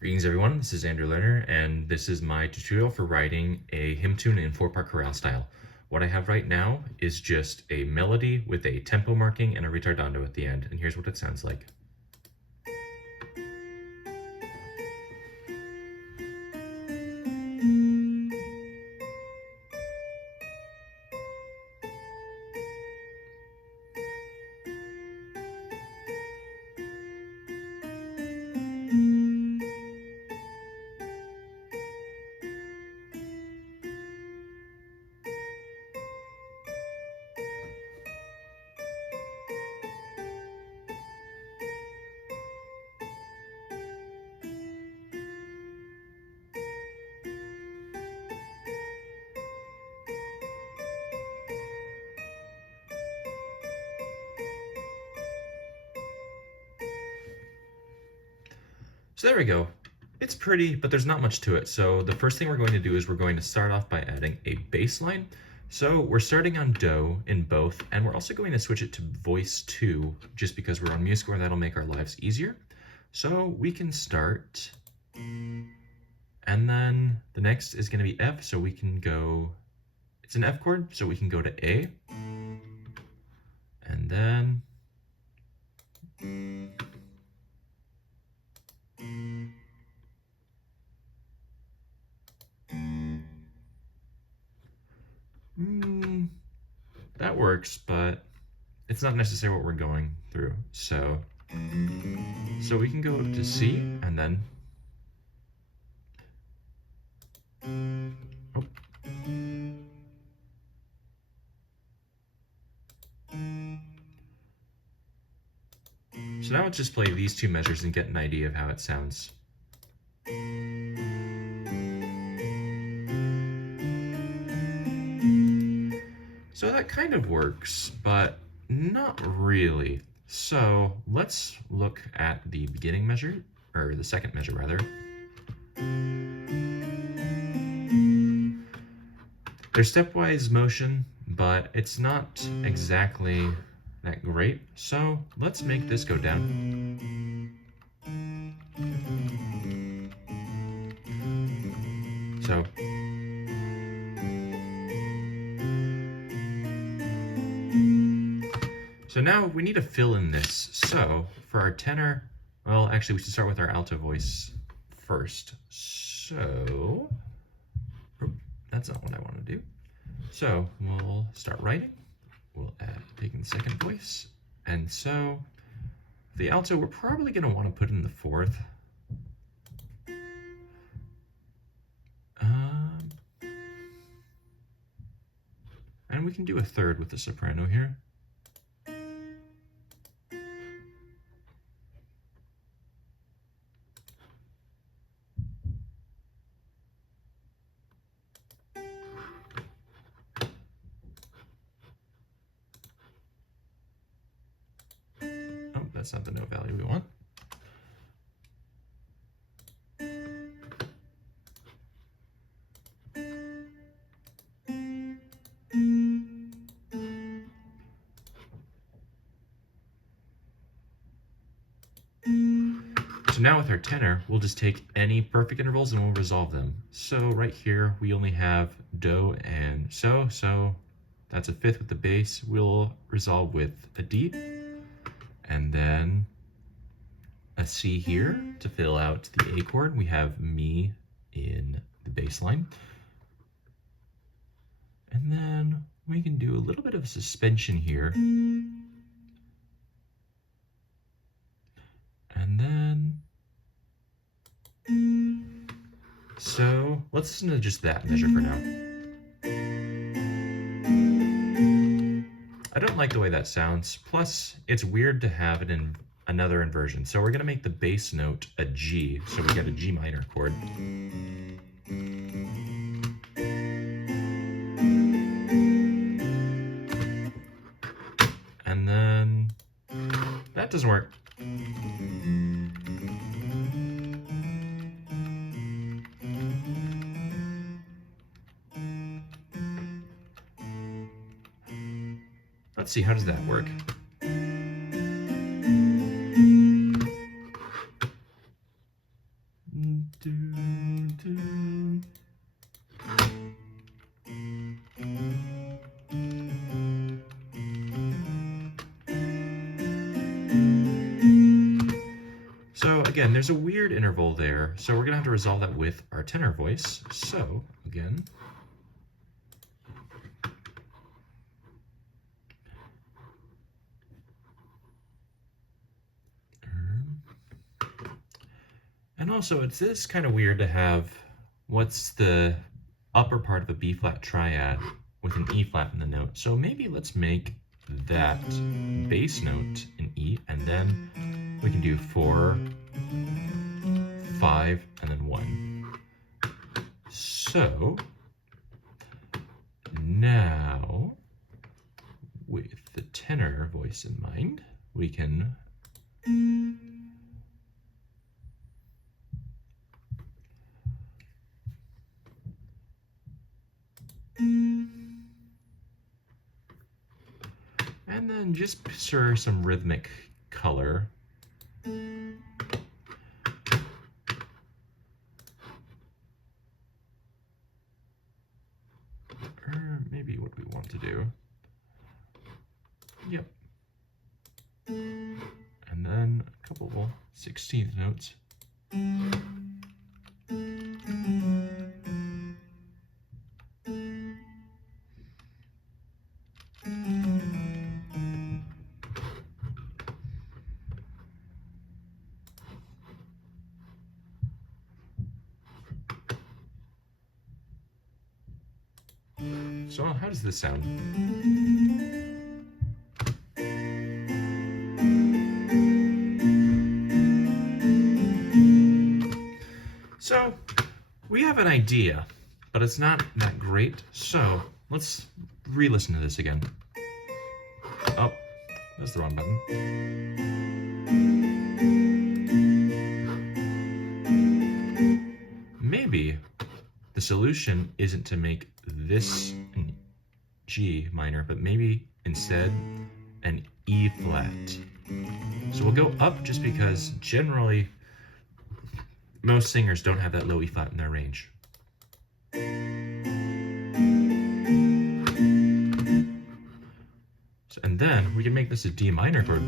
Greetings everyone, this is Andrew Lerner, and this is my tutorial for writing a hymn tune in 4-part chorale style. What I have right now is just a melody with a tempo marking and a ritardando at the end, and here's what it sounds like. So there we go. It's pretty, but there's not much to it. So the first thing we're going to do is we're going to start off by adding a bass line. So we're starting on do in both, and we're also going to switch it to voice 2, just because we're on music where that'll make our lives easier. So we can start, and then the next is going to be F, so we can go, it's an F chord, so we can go to A, and then that works, but it's not necessarily what we're going through. So we can go to C, and then So now let's just play these two measures and get an idea of how it sounds. So that kind of works, but not really. So let's look at the beginning measure, or the second measure rather. There's stepwise motion, but it's not exactly that great. So let's make this go down. So now we need to fill in this. So for our tenor, well, actually we should start with our alto voice first. So that's not what I want to do. So we'll start writing. We'll add taking the second voice. And so the alto, we're probably going to want to put in the fourth. And we can do a third with the soprano here. Oh, that's not the note value we want. So now with our tenor, we'll just take any perfect intervals and we'll resolve them. So right here, we only have do and so that's a fifth with the bass. We'll resolve with a D, and then a C here to fill out the A chord. We have mi in the bass line. And then we can do a little bit of suspension here. And then, so let's listen to just that measure for now. I don't like the way that sounds. Plus, it's weird to have it in another inversion. So we're gonna make the bass note a G, so we get a G minor chord. And then that doesn't work. Let's see, how does that work? So again, there's a weird interval there, so we're gonna have to resolve that with our tenor voice. So again, and also it's this kind of weird to have what's the upper part of a B flat triad with an E flat in the note. So maybe let's make that bass note an E, and then we can do 4, 5, and then 1. So now, with the tenor voice in mind, we can and then just stir some rhythmic color. Or maybe what we want to do. Yep. And then a couple 16th notes. So how does this sound? So we have an idea, but it's not that great. So let's re-listen to this again. Oh, that's the wrong button. Maybe the solution isn't to make this an G minor, but maybe instead an E flat. So we'll go up just because generally most singers don't have that low E flat in their range. And then we can make this a D minor chord.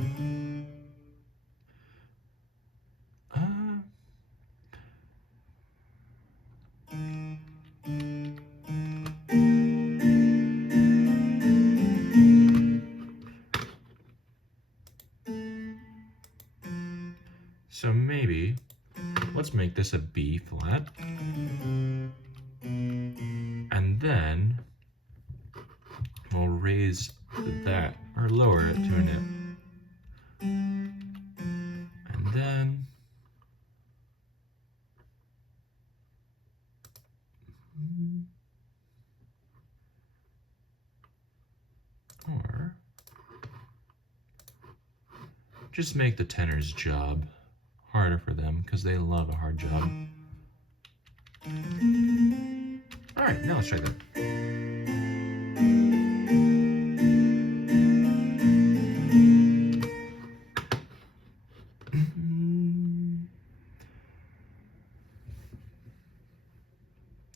So maybe let's make this a B flat. And then we'll raise that or lower it to an F. And then or just make the tenor's job harder for them because they love a hard job. All right, now let's try that.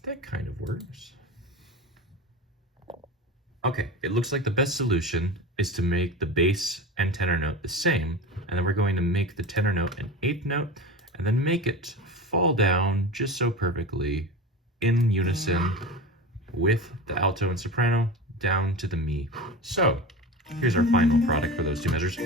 That kind of works. Okay, it looks like the best solution is to make the bass and tenor note the same, and then we're going to make the tenor note an 8th note, and then make it fall down just so perfectly in unison with the alto and soprano down to the mi. So here's our final product for those two measures.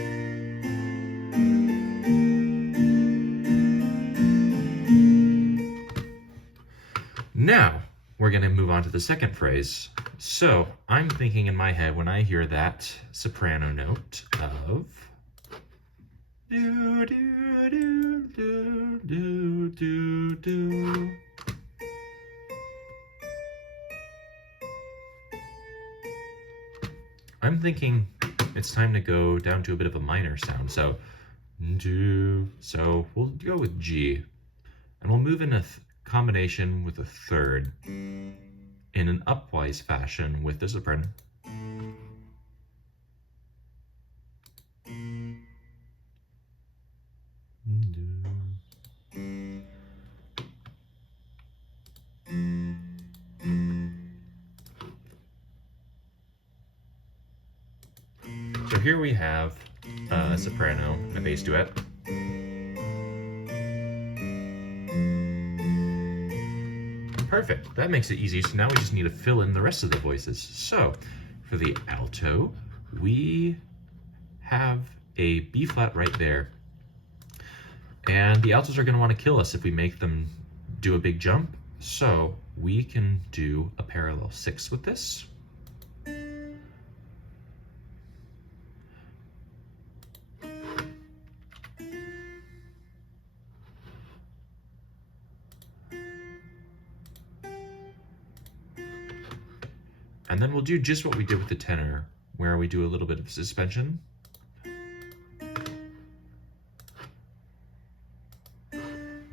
Now we're going to move on to the second phrase. So I'm thinking in my head when I hear that soprano note of do do do do do do do. I'm thinking it's time to go down to a bit of a minor sound. So do. So we'll go with G, and we'll move in a combination with a third in an upwise fashion with the soprano. So here we have a soprano and a bass duet. Perfect, that makes it easy. So now we just need to fill in the rest of the voices. So for the alto, we have a B flat right there. And the altos are going to want to kill us if we make them do a big jump. So we can do a parallel 6 with this. And then we'll do just what we did with the tenor, where we do a little bit of suspension.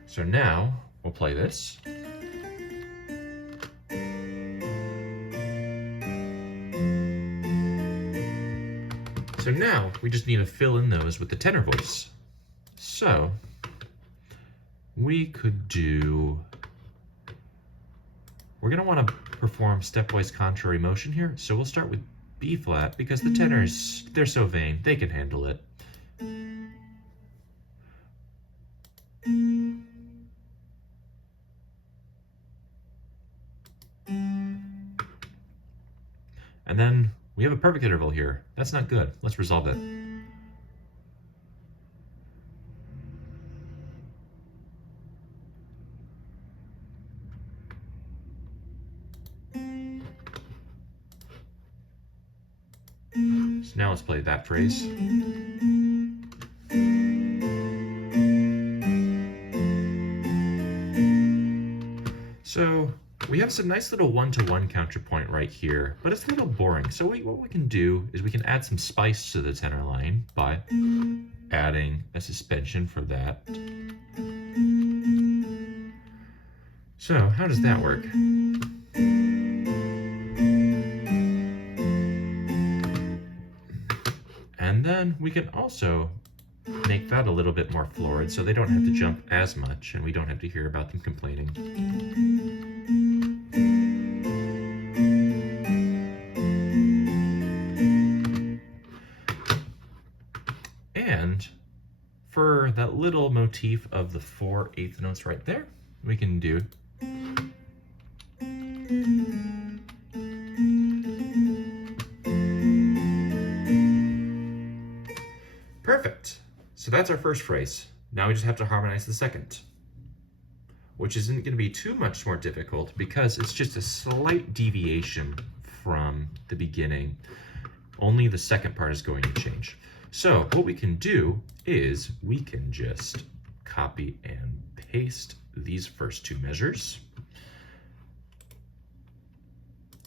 So now we'll play this. So now we just need to fill in those with the tenor voice. So we could do, we're going to want to perform stepwise contrary motion here. So we'll start with B flat because the tenors, they're so vain, they can handle it. And then we have a perfect interval here. That's not good. Let's resolve it. So now let's play that phrase. So we have some nice little one-to-one counterpoint right here, but it's a little boring. So what we can do is we can add some spice to the tenor line by adding a suspension for that. So how does that work? And then we can also make that a little bit more florid so they don't have to jump as much and we don't have to hear about them complaining. And for that little motif of the 4/8 notes right there, we can do perfect. So that's our first phrase. Now we just have to harmonize the second, which isn't going to be too much more difficult because it's just a slight deviation from the beginning. Only the second part is going to change. So what we can do is we can just copy and paste these first two measures.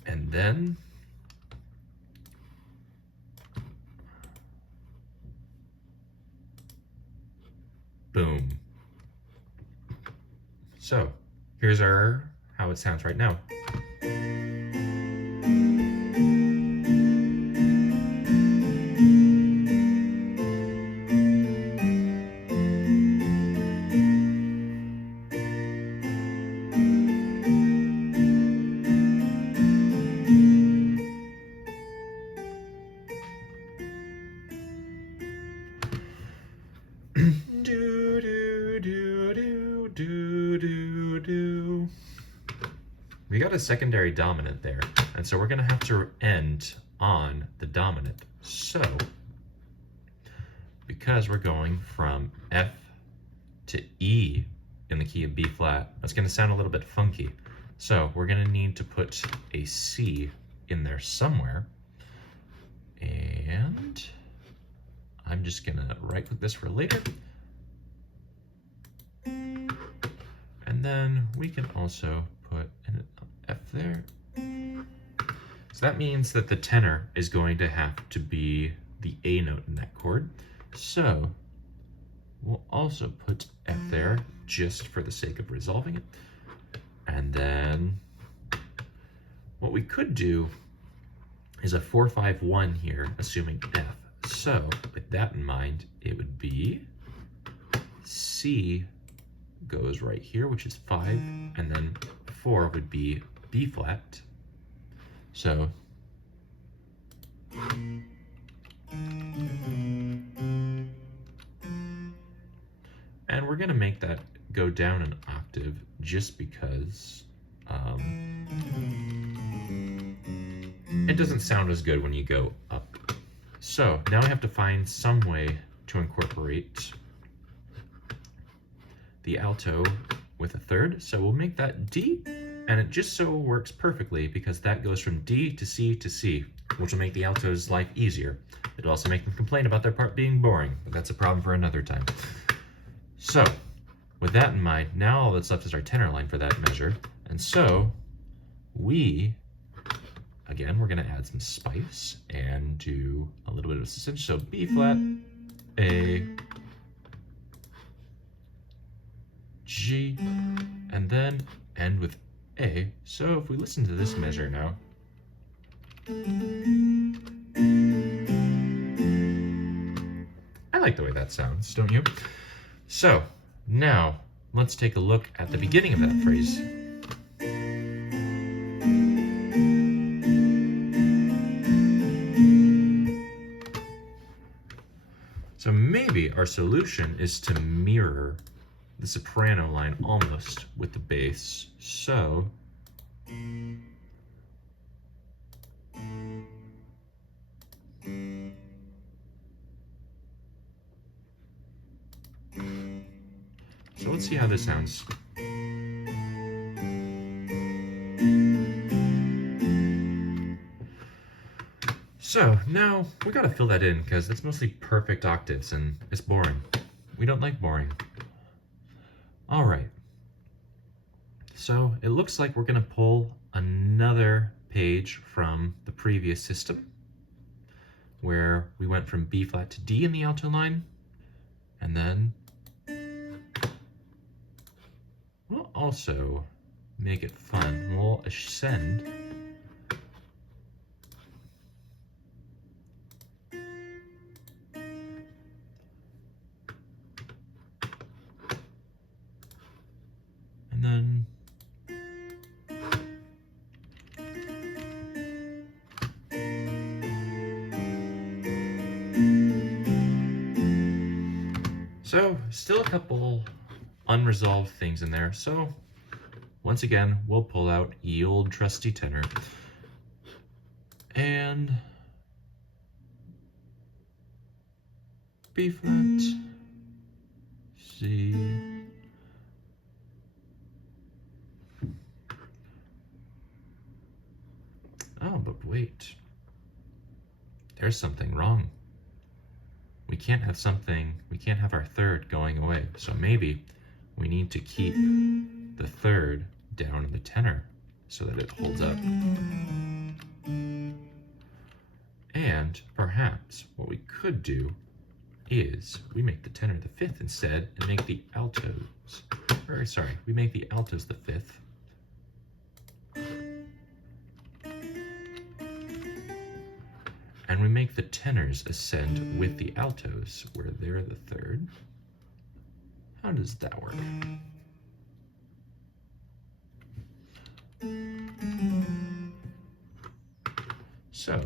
And then boom. So here's how it sounds right now. Do, do, do, do, do, do, do. We got a secondary dominant there, and so we're going to have to end on the dominant. So, because we're going from F to E in the key of B flat, that's going to sound a little bit funky. So we're going to need to put a C in there somewhere, and I'm just going to right-click this for later. And then we can also put an F there. So that means that the tenor is going to have to be the A note in that chord. So we'll also put F there just for the sake of resolving it. And then what we could do is a 4-5-1 here, assuming F. So with that in mind, it would be C goes right here, which is 5, and then 4 would be B flat. So And we're going to make that go down an octave just because it doesn't sound as good when you go up. So now I have to find some way to incorporate the alto with a third. So we'll make that D, and it just so works perfectly because that goes from D to C to C, which will make the alto's life easier. It'll also make them complain about their part being boring, but that's a problem for another time. So with that in mind, now all that's left is our tenor line for that measure. And so again, we're going to add some spice and do a little bit of suspension. So B flat, A, G, and then end with A. So if we listen to this measure now, I like the way that sounds, don't you? So now let's take a look at the beginning of that phrase. So maybe our solution is to mirror the soprano line almost with the bass. So let's see how this sounds. So now we gotta fill that in because it's mostly perfect octaves and it's boring. We don't like boring. All right. So it looks like we're gonna pull another page from the previous system where we went from B flat to D in the alto line, and then we'll also make it fun. We'll ascend and then so still a couple unresolved things in there. So once again, we'll pull out ye old trusty tenor and B flat, C, oh, but wait, there's something wrong. We can't have our third going away. So maybe we need to keep the third down in the tenor so that it holds up. And perhaps what we could do is we make the tenor the fifth instead and make the altos, we make the altos the fifth. And we make the tenors ascend with the altos where they're the third. How does that work? So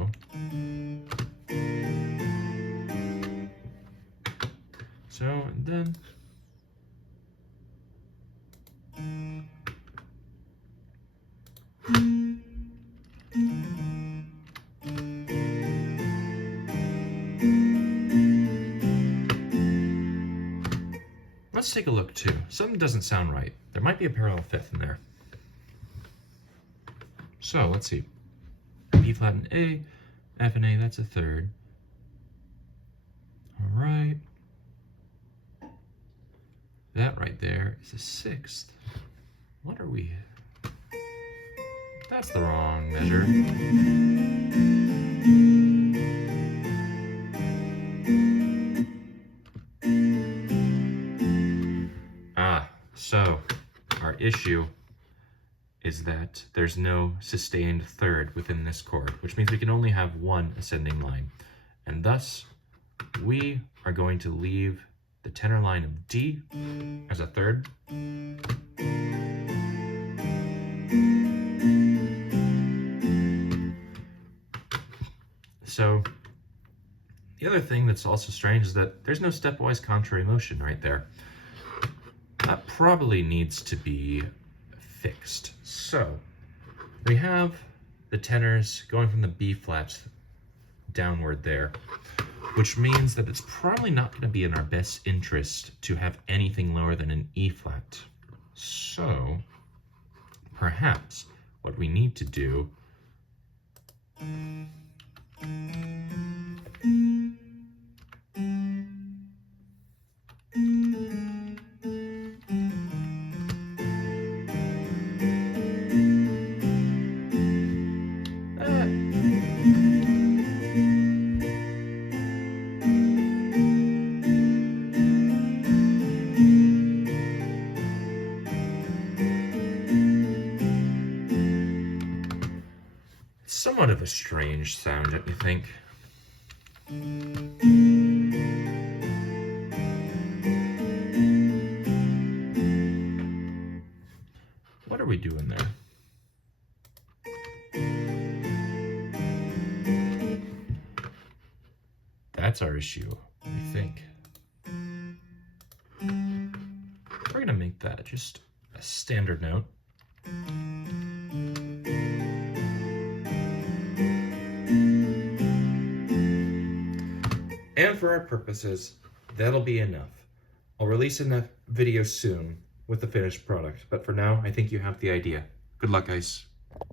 then let's take a look too. Something doesn't sound right. There might be a parallel fifth in there. So let's see. B flat and A, F and A, that's a third. All right. That right there is a sixth. What are we? That's the wrong measure. So our issue is that there's no sustained third within this chord, which means we can only have one ascending line. And thus, we are going to leave the tenor line of D as a third. So The other thing that's also strange is that there's no stepwise contrary motion right there. That probably needs to be fixed. So we have the tenors going from the B flats downward there, which means that it's probably not going to be in our best interest to have anything lower than an E flat. So perhaps what we need to do somewhat of a strange sound, don't you think? What are we doing there? That's our issue, we think. We're gonna make that just a standard note. And for our purposes, that'll be enough. I'll release a video soon with the finished product, but for now, I think you have the idea. Good luck, guys.